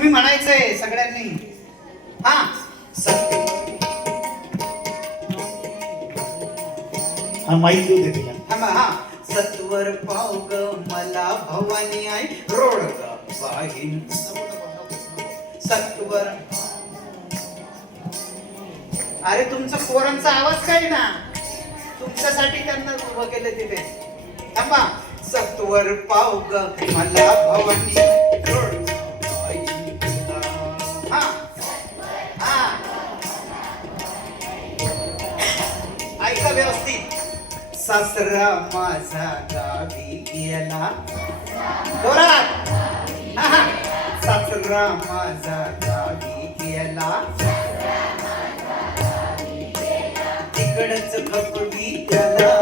तुम्ही म्हणायचंय सगळ्यांनी. हा सत्य. हा माईक देऊ दे तिला. हा सत्वर पाव ग मला भवानी आई रोड ग पाहिन सत्वर. अरे तुमचा पोरांचा आवाज काय ना, तुमच्यासाठी त्यांना उभं केलं तिथे. थांबा. सत्वर पाव ग मला भवानी रोड ग पाहिन तुला. हा हा ऐका व्यवस्थित. सासरा माझा गावी गेला जोरात. सासरा माझा गावी गेला तिकडच खपवी त्याला.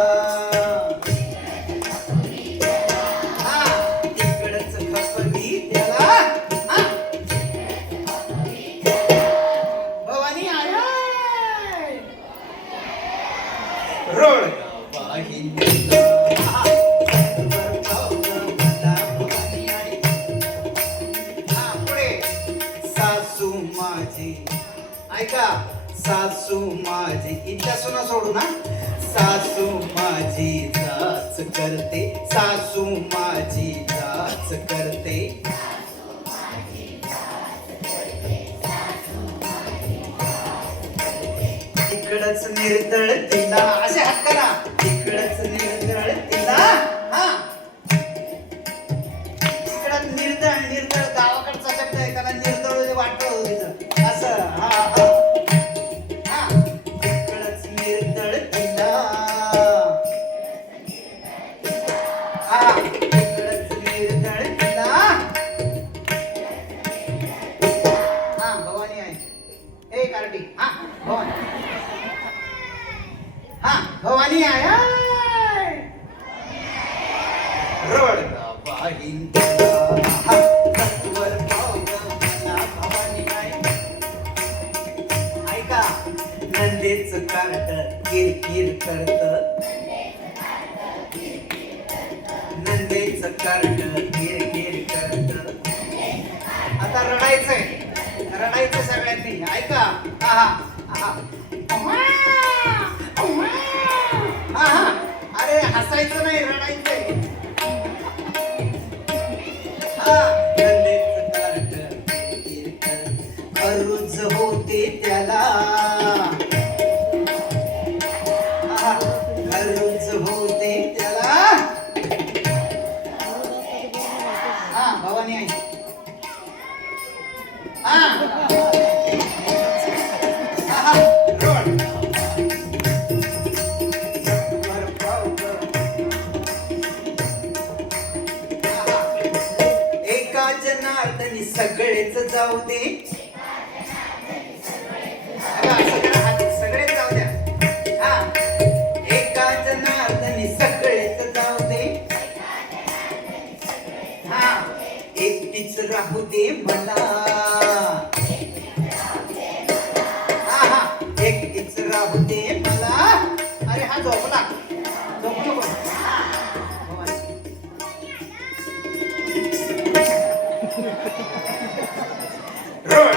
तिकडच खपवी त्याला. भवानी आया रोड सासू माझी ऐका. सासू माझी इच्छा सुना सोडू ना. सासू माझी जाच करते. सासू माझी जाच करते. तिकडच निर्दळ तिला. असे हात करा. तिकडच निर्दळ तिला. हा तिकडच निर्दळ. निर्दळ गावाकडचा शब्द आहे. त्याला निर्दळ वाटत तिथं असं. हा हा हा तिकडच निर्दळ तिला. हा तिकडच निर्दळ तिला. हा भवानी आहे. ए कार्टी. हा भवानी. हा भवानी आया रोड पाहिन सत्वर पाव मला भवानी आई. ऐका. नंदेच कार्ट किरकिर करत. नंदेच कार्ट किरकिर करत. आता रडायचंय. रडायचं सगळ्यांनी. ऐका. हा हा अरे हसायचं नाही, रडायचंय. अरुज होते त्याला. अरुज होते त्याला. हा भवानी आई. एका जनार्दनी सगळेच जाऊ दे. सगळेच जाऊ द्या. हा एका जनार्दनी सगळेच जाऊ दे. हा एकटीच राहू दे मला. हा एकटीच राहू दे मला. अरे हा झोपला. झोपू नको. रोड